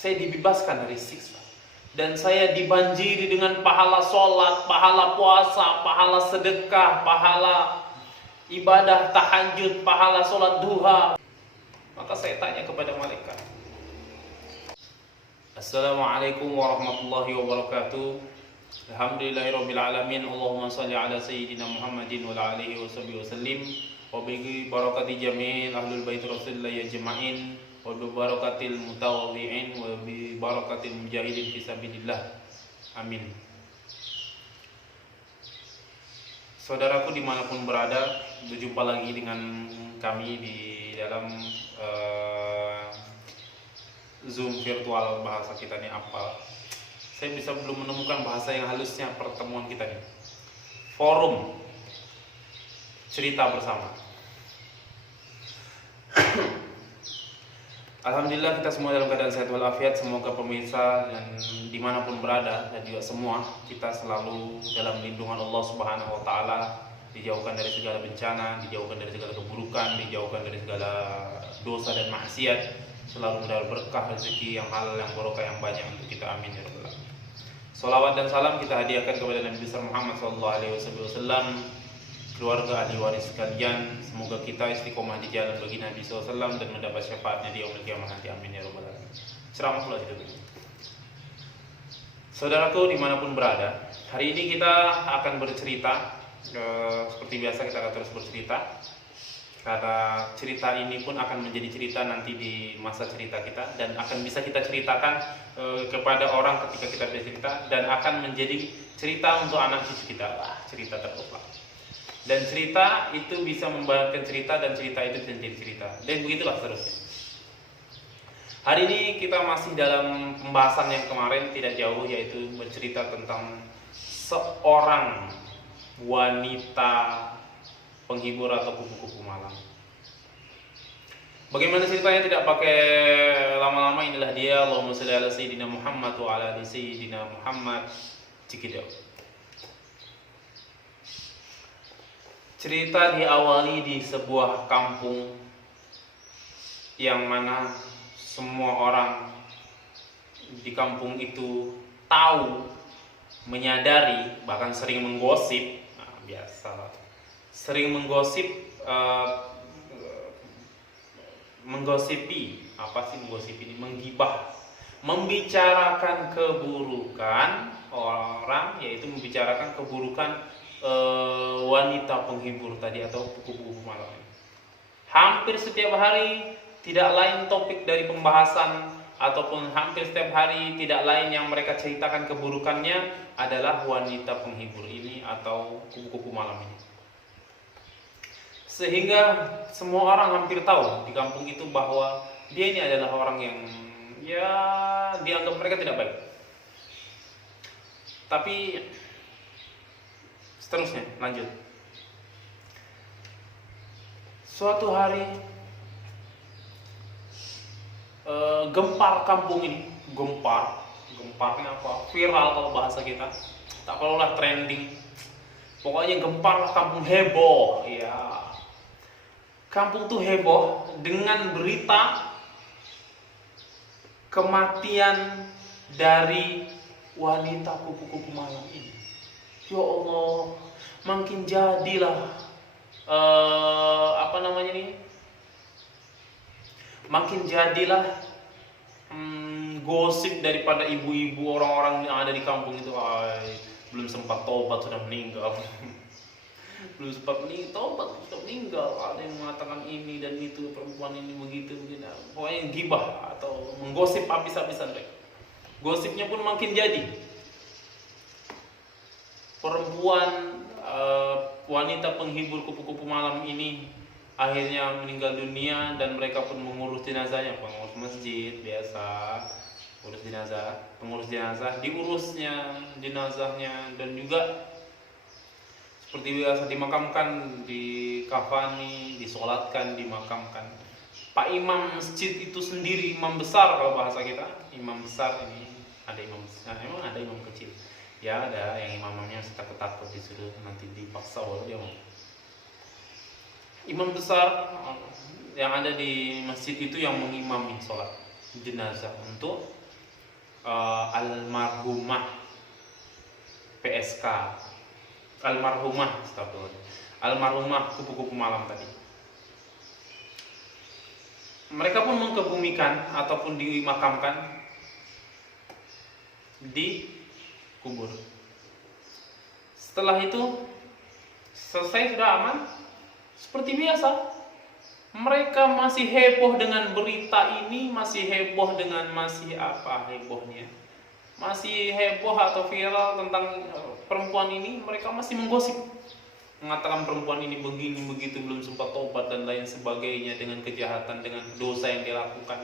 saya dibebaskan dari siksa. Dan saya dibanjiri dengan pahala sholat, pahala puasa, pahala sedekah, pahala ibadah tahajud, pahala sholat duha. Maka saya tanya kepada malaikat, Assalamualaikum warahmatullahi wabarakatuh. Alhamdulillahirabbil alamin. Allahumma shalli ala sayyidina Muhammadin wa ala alihi washabihi wasallim. Wa bi barakati jami'il ahlul bait Rasulillah ajma'in. Wa bi barakatil mutawwi'in wa bi barakatil mujahidin fi sabilillah. Amin. Saudaraku dimanapun berada, berjumpa lagi dengan kami di dalam Zoom virtual bahasa kita nih apa? Saya belum menemukan bahasa yang halusnya pertemuan kita nih. Forum cerita bersama. Alhamdulillah kita semua dalam keadaan sehat walafiat. Semoga pemirsa dan dimanapun berada dan juga semua kita selalu dalam lindungan Allah Subhanahu Wa Taala, dijauhkan dari segala bencana, dijauhkan dari segala keburukan, dijauhkan dari segala dosa dan maksiat, selalu mendapat berkah rezeki yang halal, yang barokah, yang banyak untuk kita. Amin ya rabbal alamin. Salawat dan salam kita hadiahkan kepada Nabi besar Muhammad SAW, keluarga ahli waris sekalian. Semoga kita istiqomah di jalan bagi Nabi SAW dan mendapat syafaatnya di yaumil qiyamah nanti. Amin ya rabbal alamin. Ceramah pula itu. Saudaraku dimanapun berada, hari ini kita akan bercerita. Seperti biasa kita akan terus bercerita, karena cerita ini pun akan menjadi cerita nanti di masa cerita kita, dan akan bisa kita ceritakan kepada orang ketika kita bercerita, dan akan menjadi cerita untuk anak cucu kita. Cerita terus lah. Dan cerita itu bisa membayangkan cerita, dan cerita itu bisa menjadi cerita, dan begitulah seterusnya. Hari ini kita masih dalam pembahasan yang kemarin tidak jauh, yaitu bercerita tentang seorang wanita penghibur atau kupu-kupu malam. Bagaimana ceritanya tidak pakai lama-lama, inilah dia. Allahumma shalli ala sayyidina Muhammad wa ala ali sayyidina Muhammad. Cikidau. Cerita diawali di sebuah kampung yang mana semua orang di kampung itu tahu, menyadari, bahkan sering menggosip. Biasa sering menggosipi. Apa sih menggosipi ini? Menggibah, membicarakan keburukan orang, yaitu membicarakan keburukan wanita penghibur tadi atau kupu-kupu malam. Hampir setiap hari tidak lain topik dari pembahasan, ataupun hampir setiap hari tidak lain yang mereka ceritakan keburukannya adalah wanita penghibur ini atau kupu-kupu malam ini. Sehingga semua orang hampir tahu di kampung itu bahwa dia ini adalah orang yang ya dianggap mereka tidak baik. Tapi seterusnya lanjut. Suatu hari gempar kampung ini. Gemparnya apa? Viral kalau bahasa kita. Tak perlulah trending. Pokoknya gemparlah kampung, heboh. Ya. Kampung tuh heboh dengan berita kematian dari wanita kupu-kupu malam ini. Ya Allah, makin jadilah makin jadilah gosip daripada ibu-ibu, orang-orang yang ada di kampung itu. Belum sempat tobat sudah meninggal. Belum sempat tobat sudah meninggal. Ada yang mengatakan ini dan itu, perempuan ini begitu. Pokoknya gibah atau menggosip habis-habisan. Gosipnya pun makin jadi. Perempuan wanita penghibur kupu-kupu malam ini akhirnya meninggal dunia, dan mereka pun mengurus jenazahnya. Pengurus masjid biasa urus jenazah, pengurus jenazah diurusnya jenazahnya, dan juga seperti biasa dimakamkan, dikafani, disolatkan, dimakamkan. Pak imam masjid itu sendiri, imam besar kalau bahasa kita, imam besar ini. Ada imam besar, emang ada imam kecil. Ya ada yang imamnya takut-takut disuruh nanti dipaksa oleh dia. Imam besar yang ada di masjid itu yang mengimami sholat jenazah untuk almarhumah PSK, almarhumah kupu-kupu malam tadi. Mereka pun mengkebumikan ataupun dimakamkan di kubur. Setelah itu selesai, sudah aman. Seperti biasa, mereka masih heboh dengan berita ini, masih heboh dengan hebohnya, masih heboh atau viral tentang perempuan ini. Mereka masih menggosip, mengatakan perempuan ini begini begitu, belum sempat tobat dan lain sebagainya, dengan kejahatan, dengan dosa yang dia lakukan.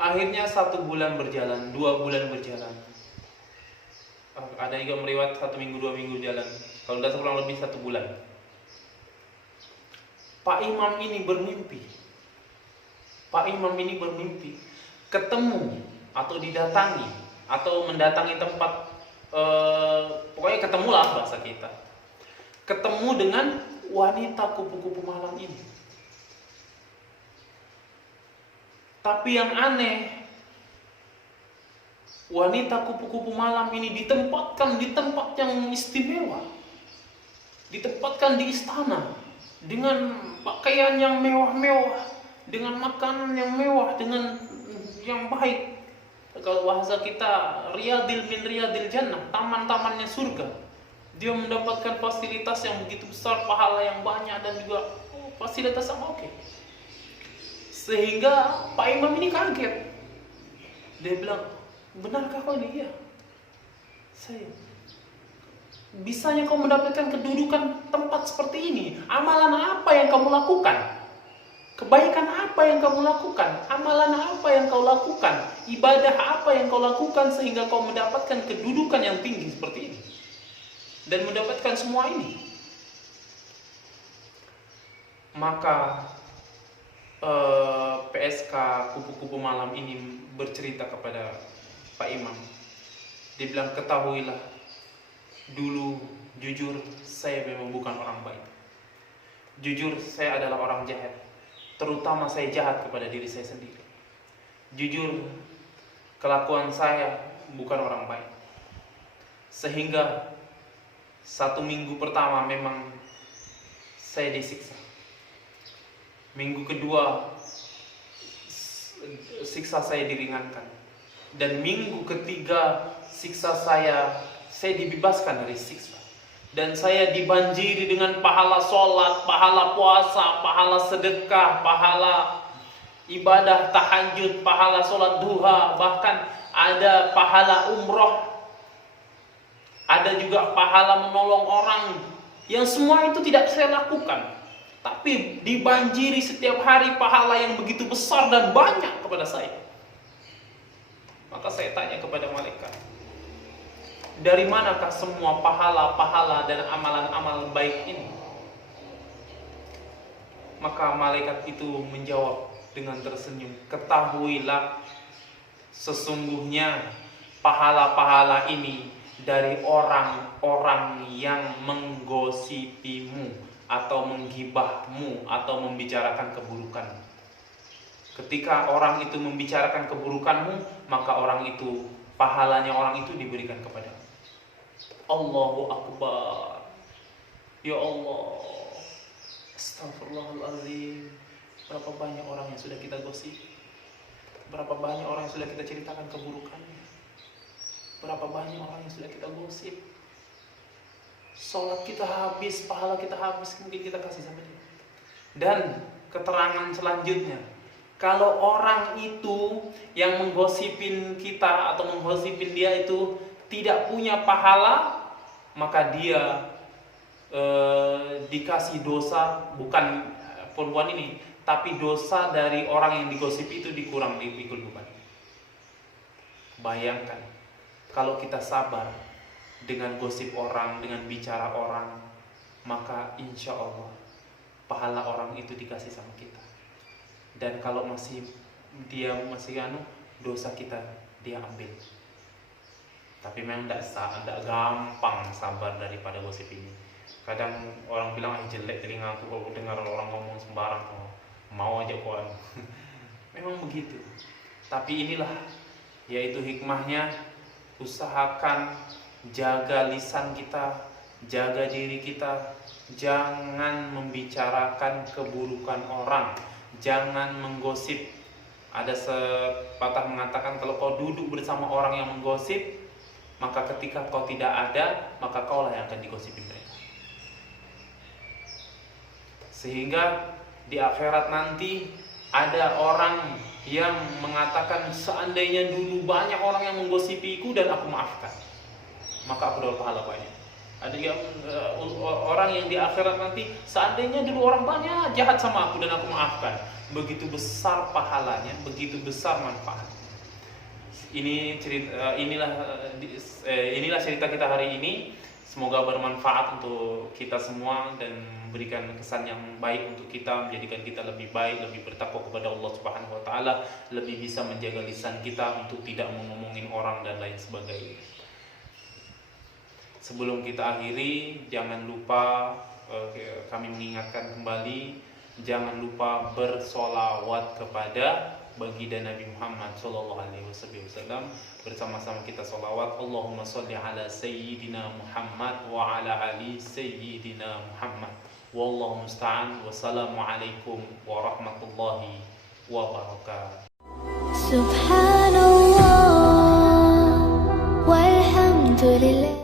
Akhirnya 1 bulan berjalan, 2 bulan berjalan, ada juga meriwayat 1 minggu 2 minggu jalan, kalau tidak kurang lebih 1 bulan. Pak Imam ini bermimpi ketemu atau didatangi atau mendatangi tempat, pokoknya ketemulah bahasa kita, ketemu dengan wanita kupu-kupu malam ini. Tapi yang aneh, wanita kupu-kupu malam ini ditempatkan di tempat yang istimewa, ditempatkan di istana, dengan pakaian yang mewah-mewah, dengan makanan yang mewah, dengan yang baik. Kalau bahasa kita, riyadil min riyadil jannah, taman-tamannya surga. Dia mendapatkan fasilitas yang begitu besar, pahala yang banyak, dan juga fasilitas yang oke. Sehingga Pak Imam ini kaget. Dia bilang, benarkah kau ini? Iya, saya. Bisanya kau mendapatkan kedudukan tempat seperti ini? Amalan apa yang kamu lakukan? Kebaikan apa yang kamu lakukan? Amalan apa yang kau lakukan? Ibadah apa yang kau lakukan sehingga kau mendapatkan kedudukan yang tinggi seperti ini? Dan mendapatkan semua ini? Maka PSK kupu-kupu malam ini bercerita kepada Pak Imam. Dia bilang, ketahuilah, dulu jujur saya memang bukan orang baik. Jujur saya adalah orang jahat. Terutama saya jahat kepada diri saya sendiri. Jujur kelakuan saya bukan orang baik. Sehingga 1 minggu pertama memang saya disiksa. Minggu kedua siksa saya diringankan. Dan minggu ketiga siksa saya dibebaskan dari siksa. Dan saya dibanjiri dengan pahala sholat, pahala puasa, pahala sedekah, pahala ibadah tahajud, pahala sholat duha, bahkan ada pahala umroh, ada juga pahala menolong orang, yang semua itu tidak saya lakukan, tapi dibanjiri setiap hari pahala yang begitu besar dan banyak kepada saya. Maka saya tanya kepada malaikat, dari manakah semua pahala-pahala dan amalan-amal baik ini? Maka malaikat itu menjawab dengan tersenyum, ketahuilah, sesungguhnya pahala-pahala ini dari orang-orang yang menggosipimu atau menggibahmu atau membicarakan keburukanmu. Ketika orang itu membicarakan keburukanmu, maka orang itu, pahalanya orang itu diberikan kepadamu. Allahu Akbar. Ya Allah, Astagfirullahaladzim. Berapa banyak orang yang sudah kita gosip, berapa banyak orang yang sudah kita ceritakan keburukannya, berapa banyak orang yang sudah kita gosip. Sholat kita habis, pahala kita habis, mungkin kita kasih sama dia. Dan keterangan selanjutnya, kalau orang itu yang menggosipin kita atau menggosipin dia itu tidak punya pahala, maka dia dikasih dosa, bukan perempuan ini, tapi dosa dari orang yang digosipi itu dikurang, dipikul beban. Bayangkan kalau kita sabar dengan gosip orang, dengan bicara orang, maka insya Allah pahala orang itu dikasih sama kita. Dan kalau dia masih dosa kita dia ambil. Tapi memang tidak gampang sabar daripada gosip ini. Kadang orang bilang, jelek telingaku kalau dengar orang ngomong sembarang, mau aja kok. Memang begitu. Tapi inilah yaitu hikmahnya, usahakan jaga lisan kita, jaga diri kita, jangan membicarakan keburukan orang, jangan menggosip. Ada sepatah mengatakan, kalau kau duduk bersama orang yang menggosip, maka ketika kau tidak ada, maka kaulah yang akan digosipi mereka. Sehingga di akhirat nanti ada orang yang mengatakan, seandainya dulu banyak orang yang menggosipiku dan aku maafkan, maka aku dapat pahala banyak. Ada yang orang yang di akhirat nanti, seandainya dulu orang banyak jahat sama aku dan aku maafkan, begitu besar pahalanya, begitu besar manfaat. Inilah cerita kita hari ini. Semoga bermanfaat untuk kita semua dan memberikan kesan yang baik untuk kita, menjadikan kita lebih baik, lebih bertakwa kepada Allah Subhanahu wa taala, lebih bisa menjaga lisan kita untuk tidak mengomongin orang dan lain sebagainya. Sebelum kita akhiri, jangan lupa kami mengingatkan kembali, jangan lupa bersolawat kepada baginda Nabi Muhammad sallallahu alaihi wasallam. Bersama-sama kita solawat. Allahumma sholli ala sayyidina Muhammad wa ala ali sayyidina Muhammad. Wallahu musta'an. Wassalamualaikum warahmatullahi wabarakatuh. Subhanallah walhamdulillah.